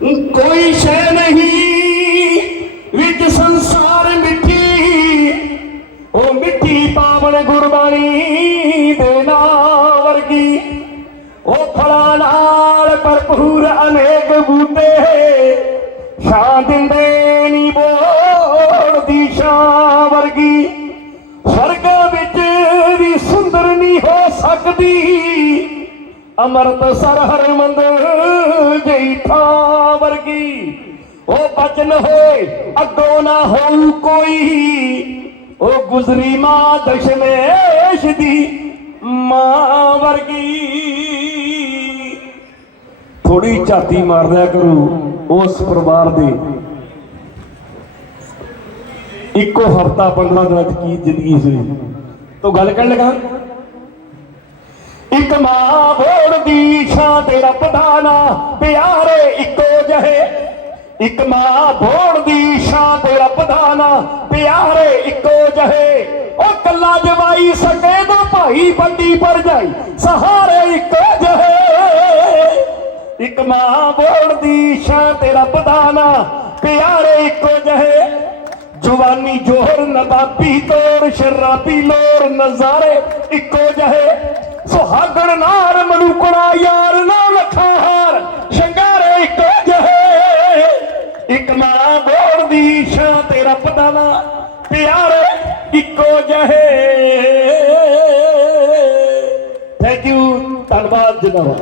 ਕੋਈ ਸ਼ੈ ਨਹੀਂ, ਵਿੱਚ ਸੰਸਾਰ ਮਿੱਠੀ, ਉਹ ਮਿੱਠੀ ਪਾਵਨ ਗੁਰਬਾਣੀ ਦੇ ਨਾਂ ਵਰਗੀ। ਉਹ ਫਲਾਂ ਨਾਲ ਭਰਪੂਰ ਅਨੇਕ ਬੂਟੇ, ਛਾਂ ਦਿੰਦੇ ਨੀ ਬੋੜ ਦੀ ਛਾਂ ਵਰਗੀ। ਸਰਗਾਂ ਵਿੱਚ ਵੀ ਸੁੰਦਰ ਨਹੀਂ ਹੋ ਸਕਦੀ ਅੰਮ੍ਰਿਤਸਰ ਹਰਮੰਦਰ ਜਈ ਵਰਗੀ। ਉਹ ਬਚਨ ਹੋਏ, ਅੱਗੋਂ ਨਾ ਹੋਊ ਕੋਈ। ਉਹ ਗੁਜ਼ਰੀ ਮਾਂ ਦਸ਼ਮੇਸ਼ ਦੀ ਮਾਂ ਵਰਗੀ। ਥੋੜੀ ਝਾਤੀ ਮਾਰਦਿਆ ਕਰੂ ਉਸ ਪਰਿਵਾਰ ਦੇ। ਇੱਕੋ ਹਫਤਾ 15 ਦਿਨਾਂ ਚ ਕੀ ਜ਼ਿੰਦਗੀ ਸੀ। ਤੋ ਗੱਲ ਕਰਨ ਲਗਾ? ਇੱਕ ਮਾਂ ਬੋੜ ਦੀ ਛਾਂ ਤੇ ਰੱਬ ਦਾ ਨਾਂ, ਪਿਆਰੇ ਇੱਕੋ ਜਹੇ। ਇੱਕ ਮਾਂ ਬੋਲਦੀ ਛਾਂ ਤੇ ਰੱਬ ਦਾ ਨਾਂ, ਪਿਆਰੇ ਇੱਕੋ ਜਹੇ। ਉਹ ਕੱਲਾ ਜਵਾਈ ਸਕੇ ਦੋ ਭਾਈ ਵੱਡੀ ਭਰਜਾਈ, ਸਹਾਰੇ ਇੱਕੋ ਜਹੇ। ਇੱਕ ਮਾਂ ਬੋਲਦੀ ਛਾਂ ਤੇ ਰੱਬ ਦਾ ਨਾਂ, ਪਿਆਰੇ ਇੱਕੋ ਜਹੇ। ਜਵਾਨੀ ਜੋਹਰ ਨਬਾਬੀ ਤੋਰ, ਸ਼ਰਾਬੀ ਲੋਰ ਨਜ਼ਾਰੇ ਇੱਕੋ ਜਹੇ। ਸੁਹਾਗਣ ਨਾਰ ਮਲੂਕਣਾ ਯਾਰ ਨਾ ਲੱਖਾਂ ਹਾਰ ਸ਼ਿੰਗਾਰੇ ਇੱਕੋ ਜਹੇ। ਇੱਕ ਮਾਂ ਬੋੜ ਦੀ ਛਾਂ ਤੇ ਰੱਬ ਦਾ ਨਾਂ। ਪਿਆਰੇ ਇੱਕੋ ਜਹੇ। ਥੈਂਕ ਯੂ ਧੰਨਵਾਦ ਜਨਾਬ।